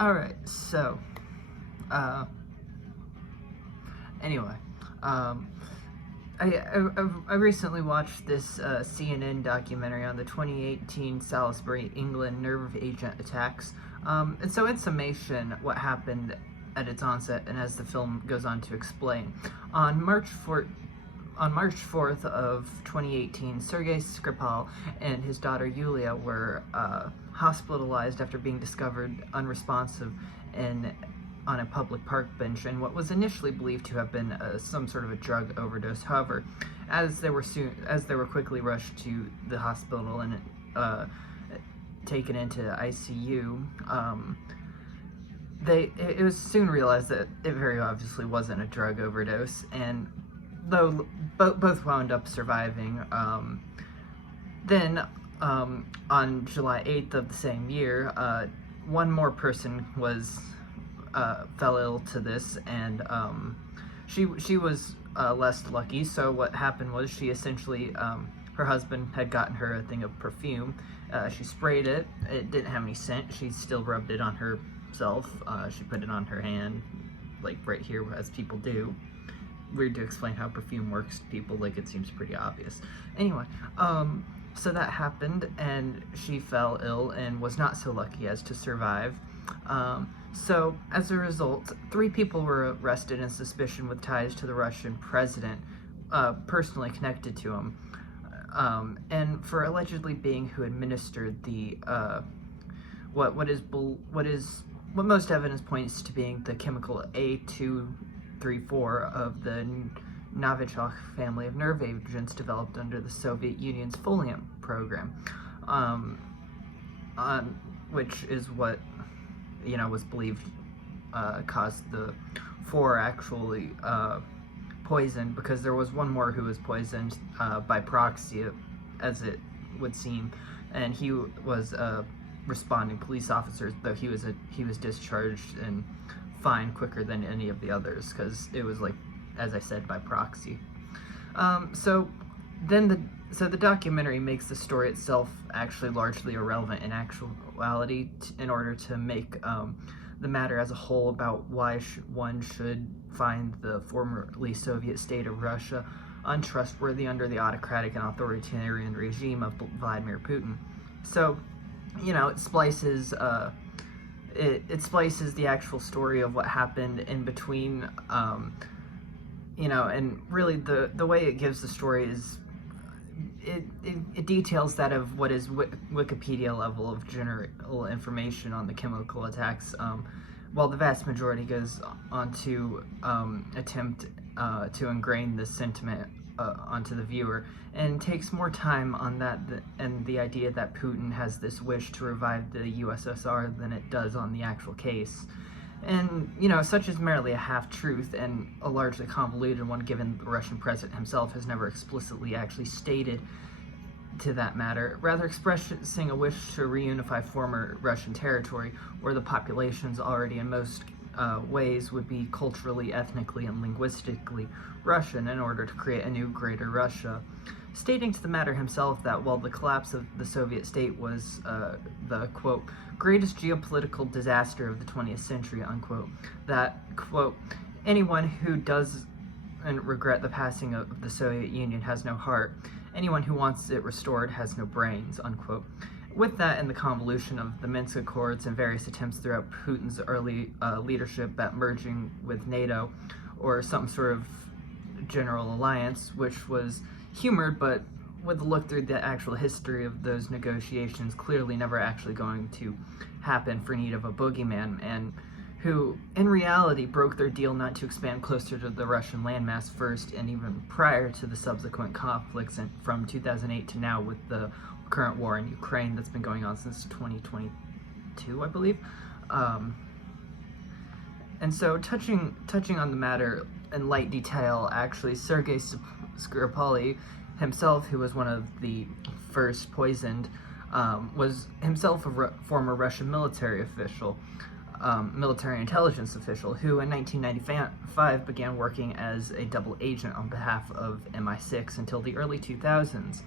Alright, so, anyway, I recently watched this CNN documentary on the 2018 Salisbury, England nerve agent attacks. And so in summation, what happened at its onset and as the film goes on to explain. On March 4th of 2018, Sergei Skripal and his daughter Yulia were hospitalized after being discovered unresponsive on a public park bench in what was initially believed to have been some sort of a drug overdose. However, as they were quickly rushed to the hospital and taken into ICU, it was soon realized that it very obviously wasn't a drug overdose, and though both wound up surviving. Then on July 8th of the same year, one more person fell ill to this, and she was less lucky. So what happened was she essentially, her husband had gotten her a thing of perfume. She sprayed it. It didn't have any scent. She still rubbed it on herself. She put it on her hand, like right here, as people do. Weird to explain how perfume works to people, like it seems pretty obvious. Anyway, so that happened, and she fell ill and was not so lucky as to survive. So, as a result, 3 people were arrested in suspicion with ties to the Russian president, personally connected to him, and for allegedly being who administered the what most evidence points to being the chemical A234 of the Novichok family of nerve agents developed under the Soviet Union's Folium program, which is what was believed caused the 4 actually poisoned, because there was one more who was poisoned by proxy, as it would seem, and he was responding police officers, though he was discharged and fined quicker than any of the others, because it was, like, as I said, by proxy. So the documentary makes the story itself actually largely irrelevant in actuality, in order to make the matter as a whole about why one should find the formerly Soviet state of Russia untrustworthy under the autocratic and authoritarian regime of Vladimir Putin. So, it splices it splices the actual story of what happened in between, and really the way it gives the story is it details that of what is Wikipedia level of general information on the chemical attacks, while the vast majority goes on to attempt to ingrain this sentiment onto the viewer, and takes more time on that and the idea that Putin has this wish to revive the USSR than it does on the actual case. And, such is merely a half-truth, and a largely convoluted one, given the Russian president himself has never explicitly actually stated to that matter, rather expressing a wish to reunify former Russian territory, where the populations already in most ways would be culturally, ethnically, and linguistically Russian, in order to create a new Greater Russia. Stating to the matter himself that while the collapse of the Soviet state was the, quote, greatest geopolitical disaster of the 20th century, unquote, that, quote, anyone who doesn't regret the passing of the Soviet Union has no heart. Anyone who wants it restored has no brains, unquote. With that and the convolution of the Minsk Accords and various attempts throughout Putin's early leadership at merging with NATO, or some sort of general alliance, which was humored, but with a look through the actual history of those negotiations, clearly never actually going to happen for need of a boogeyman, and who, in reality, broke their deal not to expand closer to the Russian landmass first, and even prior to the subsequent conflicts from 2008 to now with the current war in Ukraine that's been going on since 2022, I believe. And so, touching on the matter in light detail, actually, Sergei Skripal himself, who was one of the first poisoned, was himself a former Russian military official, military intelligence official, who in 1995 began working as a double agent on behalf of MI6 until the early 2000s.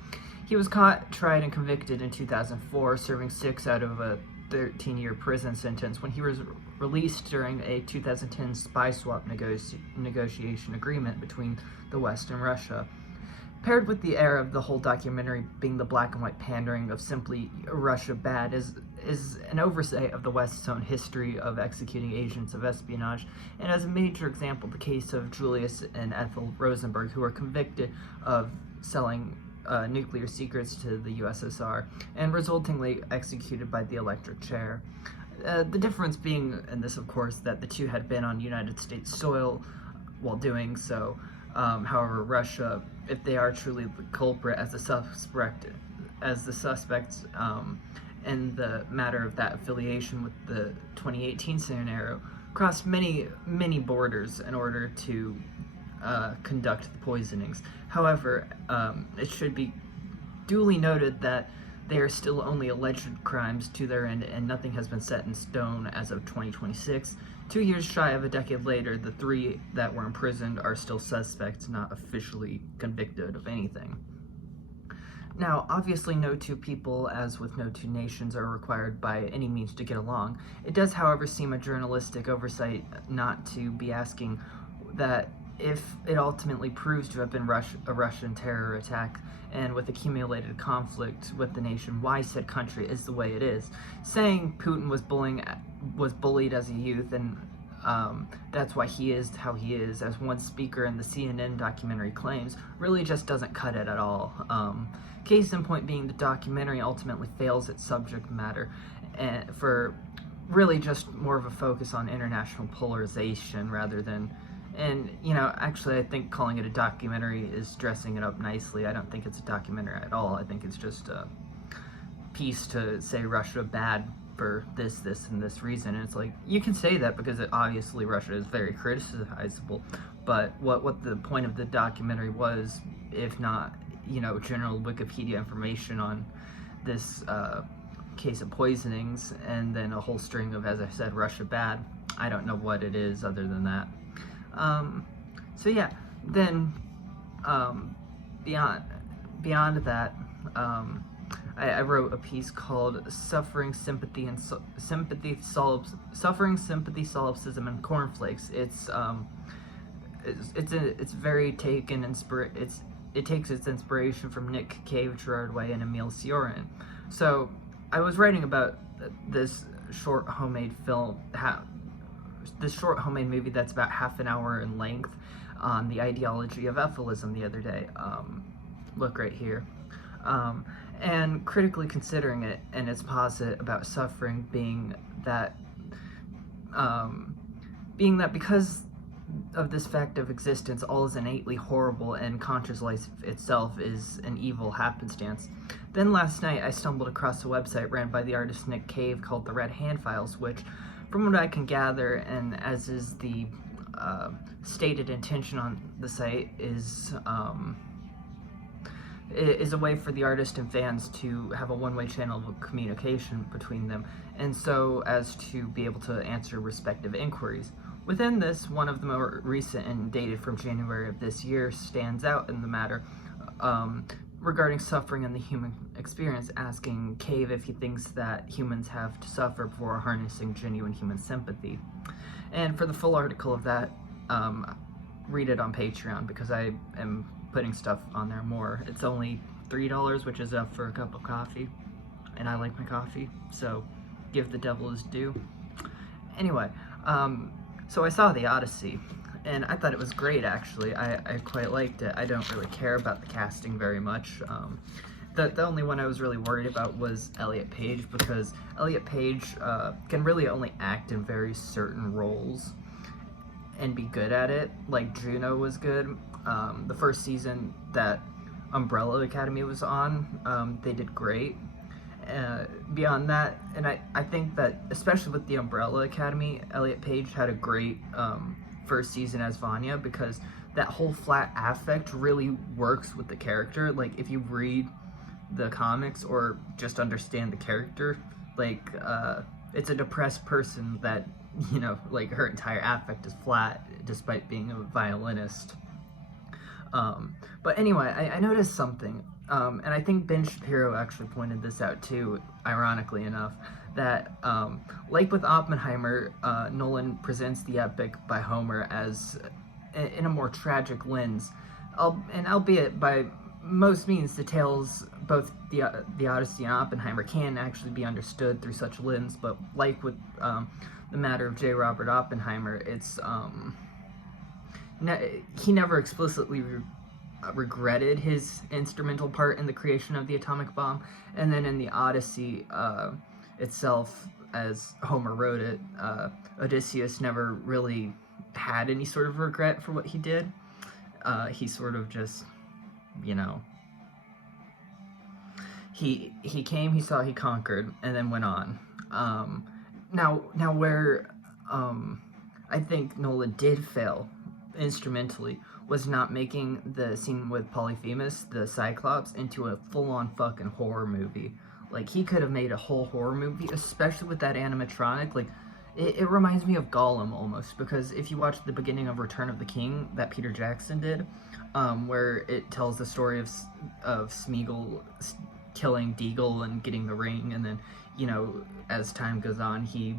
He was caught, tried, and convicted in 2004, serving 6 out of a 13-year prison sentence when he was released during a 2010 spy swap negotiation agreement between the West and Russia. Paired with the air of the whole documentary being the black and white pandering of simply Russia bad is an oversight of the West's own history of executing agents of espionage, and as a major example, the case of Julius and Ethel Rosenberg, who were convicted of selling nuclear secrets to the USSR and resultingly executed by the electric chair. The difference being in this, of course, that the two had been on United States soil while doing so. However, Russia, if they are truly the culprit as the suspects in the matter of that affiliation with the 2018 scenario, crossed many borders in order to conduct the poisonings. However, it should be duly noted that they are still only alleged crimes to their end, and nothing has been set in stone as of 2026. 2 years shy of a decade later, the three that were imprisoned are still suspects, not officially convicted of anything. Now, obviously no two people, as with no two nations, are required by any means to get along. It does, however, seem a journalistic oversight not to be asking that if it ultimately proves to have been a Russian terror attack, and with accumulated conflict with the nation, why said country is the way it is. Saying Putin was bullied as a youth, and that's why he is how he is, as one speaker in the CNN documentary claims, really just doesn't cut it at all. Case in point being the documentary ultimately fails its subject matter, and for really just more of a focus on international polarization rather than. And, actually, I think calling it a documentary is dressing it up nicely. I don't think it's a documentary at all. I think it's just a piece to say Russia bad for this, and this reason. And it's like, you can say that because obviously Russia is very criticizable. But what the point of the documentary was, if not, general Wikipedia information on this case of poisonings, and then a whole string of, as I said, Russia bad. I don't know what it is other than that. So yeah, then, beyond that, I wrote a piece called Suffering, Sympathy, Solipsism, and Cornflakes. It's very it takes its inspiration from Nick Cave, Gerard Way, and Emile Cioran. So, I was writing about this short homemade movie that's about half an hour in length on the ideology of Euphemism the other day. Look right here. And critically considering it and its posit about suffering being that because of this fact of existence, all is innately horrible and conscious life itself is an evil happenstance. Then last night I stumbled across a website ran by the artist Nick Cave called The Red Hand Files, which, from what I can gather, and as is the stated intention on the site, is a way for the artist and fans to have a one-way channel of communication between them, and so as to be able to answer respective inquiries. Within this, one of the more recent and dated from January of this year stands out in the matter regarding suffering and the human experience, asking Cave if he thinks that humans have to suffer before harnessing genuine human sympathy. And for the full article of that, read it on Patreon, because I am putting stuff on there more. It's only $3, which is up for a cup of coffee, and I like my coffee, so give the devil his due. Anyway, so I saw the Odyssey, and I thought it was great, actually. I quite liked it. I don't really care about the casting very much. The only one I was really worried about was Elliot Page, because Elliot Page can really only act in very certain roles and be good at it. Like, Juno was good. The first season that Umbrella Academy was on, they did great. Beyond that, and I think that, especially with the Umbrella Academy, Elliot Page had a great first season as Vanya, because that whole flat affect really works with the character. Like, if you read the comics or just understand the character, like, it's a depressed person that, like, her entire affect is flat despite being a violinist. But anyway, I noticed something, and I think Ben Shapiro actually pointed this out too, ironically enough, that, like with Oppenheimer, Nolan presents the epic by Homer as in a more tragic lens, and albeit by most means the tales, both the Odyssey and Oppenheimer, can actually be understood through such a lens. But like with the matter of J. Robert Oppenheimer, it's he never explicitly regretted his instrumental part in the creation of the atomic bomb, and then in the Odyssey itself, as Homer wrote it, Odysseus never really had any sort of regret for what he did. He sort of just, you know, he came, he saw, he conquered, and then went on. Now where I think Nolan did fail instrumentally was not making the scene with Polyphemus, the Cyclops, into a full-on fucking horror movie. Like, he could have made a whole horror movie, especially with that animatronic. Like, it reminds me of Gollum almost, because if you watch the beginning of Return of the King that Peter Jackson did, where it tells the story of Smeagol killing Deagle and getting the ring, and then, you know, as time goes on, he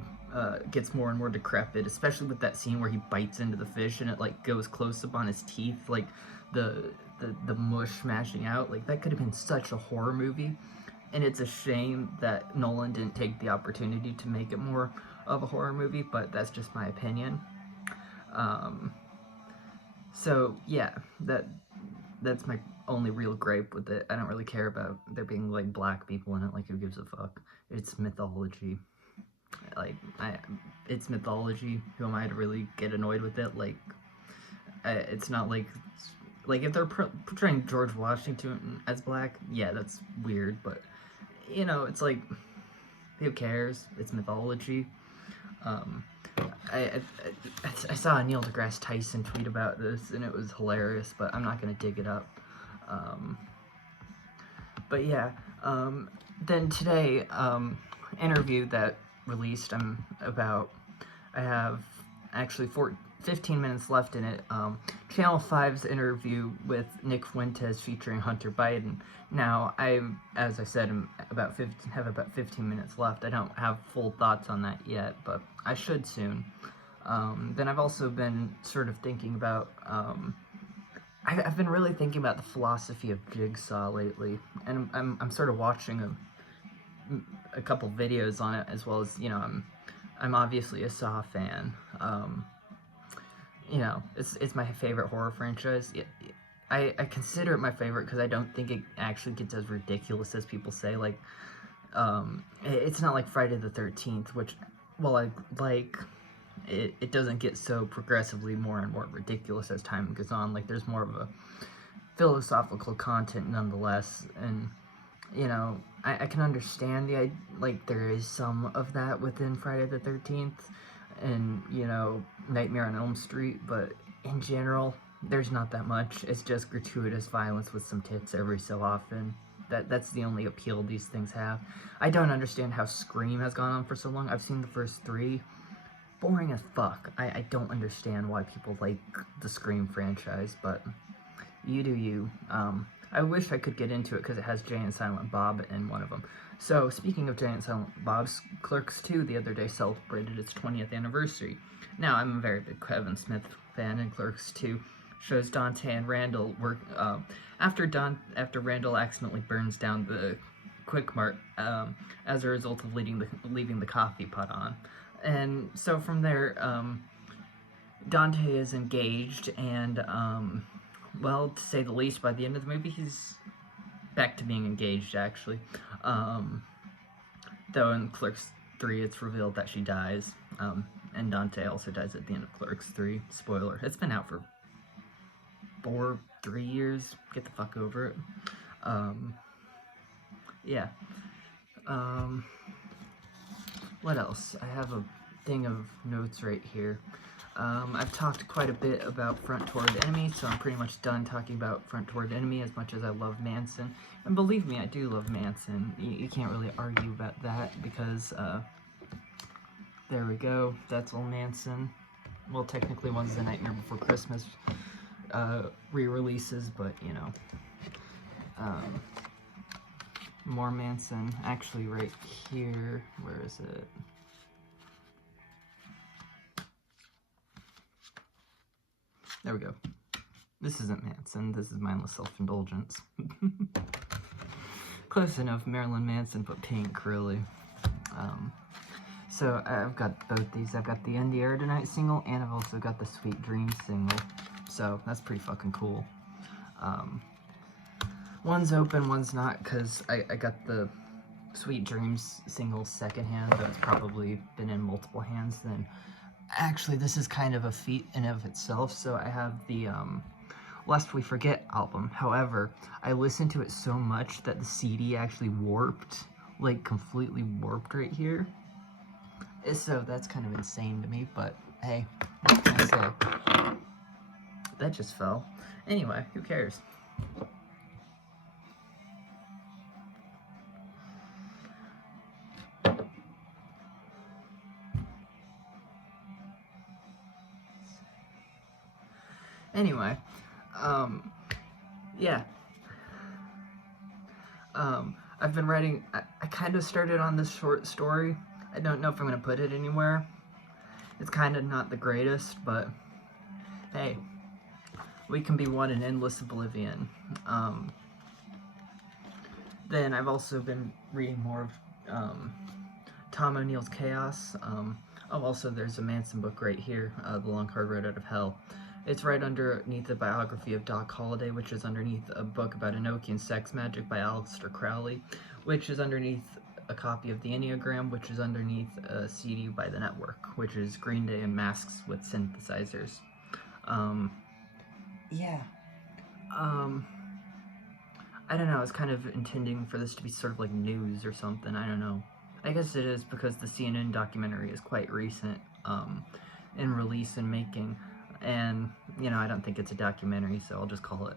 gets more and more decrepit, especially with that scene where he bites into the fish and it like goes close up on his teeth, like the mush smashing out. Like, that could have been such a horror movie, and it's a shame that Nolan didn't take the opportunity to make it more of a horror movie, but that's just my opinion. So yeah, that's my only real gripe with it. I don't really care about there being like black people in it. Like, who gives a fuck? It's mythology. Like, it's mythology. Who am I to really get annoyed with it? Like, it's not like if they're portraying George Washington as black, yeah, that's weird. But, you know, it's like, who cares? It's mythology. I saw a Neil deGrasse Tyson tweet about this, and it was hilarious, but I'm not gonna dig it up. But yeah, then today, interview that released, I have actually 15 minutes left in it. Channel 5's interview with Nick Fuentes featuring Hunter Biden. Now, as I said, have about 15 minutes left. I don't have full thoughts on that yet, but I should soon. Then I've also been sort of thinking about, I've been really thinking about the philosophy of Jigsaw lately, and I'm sort of watching a couple videos on it, as well as, you know, I'm obviously a Saw fan. You know, it's my favorite horror franchise. I consider it my favorite because I don't think it actually gets as ridiculous as people say. Like, it's not like Friday the 13th, which, well, it doesn't get so progressively more and more ridiculous as time goes on. Like, there's more of a philosophical content nonetheless, and, you know, I can understand there is some of that within Friday the 13th and, you know, Nightmare on Elm Street, but in general, there's not that much. It's just gratuitous violence with some tits every so often. That's the only appeal these things have. I don't understand how Scream has gone on for so long. I've seen the first 3. Boring as fuck. I don't understand why people like the Scream franchise, but you do you. I wish I could get into it because it has Jay and Silent Bob in one of them. So, speaking of Jay and Silent Bob's, Clerks 2 the other day celebrated its 20th anniversary. Now, I'm a very big Kevin Smith fan, and Clerks 2 shows Dante and Randall work after Randall accidentally burns down the Quick Mart as a result of leaving the coffee pot on. And so from there, Dante is engaged, and well, to say the least, by the end of the movie, he's back to being engaged, actually. Though in Clerks 3, it's revealed that she dies, and Dante also dies at the end of Clerks 3. Spoiler. It's been out for 3 years. Get the fuck over it. Yeah. What else? I have a thing of notes right here. I've talked quite a bit about Front Toward Enemy, so I'm pretty much done talking about Front Toward Enemy as much as I love Manson. And believe me, I do love Manson. You can't really argue about that because, there we go. That's old Manson. Well, technically one's The Nightmare Before Christmas re-releases, but, you know. more Manson. Actually, right here. Where is it? There we go. This isn't Manson. This is mindless self-indulgence. Close enough. Marilyn Manson, but pink, really. So I've got both these. I've got the In the Air Tonight single, and I've also got the Sweet Dreams single. So that's pretty fucking cool. One's open, one's not, because I got the Sweet Dreams single secondhand, though it's probably been in multiple hands then. Actually, this is kind of a feat in of itself, so I have the Lest We Forget album. However, I listened to it so much that the CD actually warped, like completely warped right here. So that's kind of insane to me, but hey, what can I say? That just fell. Anyway, who cares? Anyway, yeah. I've been writing, I kind of started on this short story. I don't know if I'm going to put it anywhere. It's kind of not the greatest, but hey, we can be one in endless oblivion. Then I've also been reading more of Tom O'Neill's Chaos. Also there's a Manson book right here, The Long Hard Road Out of Hell. It's right underneath the biography of Doc Holliday, which is underneath a book about Enochian sex magic by Aleister Crowley, which is underneath a copy of the Enneagram, which is underneath a CD by The Network, which is Green Day and Masks with Synthesizers. Yeah. I don't know, I was kind of intending for this to be sort of like news or something, I don't know. I guess it is because the CNN documentary is quite recent in release and making. And, you know, I don't think it's a documentary, so I'll just call it,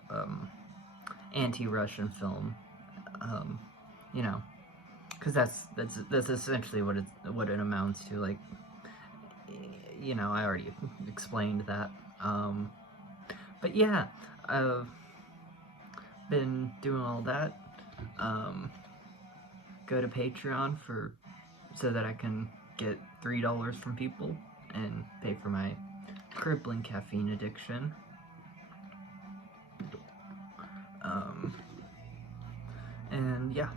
anti-Russian film, you know, because that's essentially what it amounts to, like, you know, I already explained that, but yeah, I've been doing all that. Go to Patreon so that I can get $3 from people and pay for my crippling caffeine addiction. And yeah.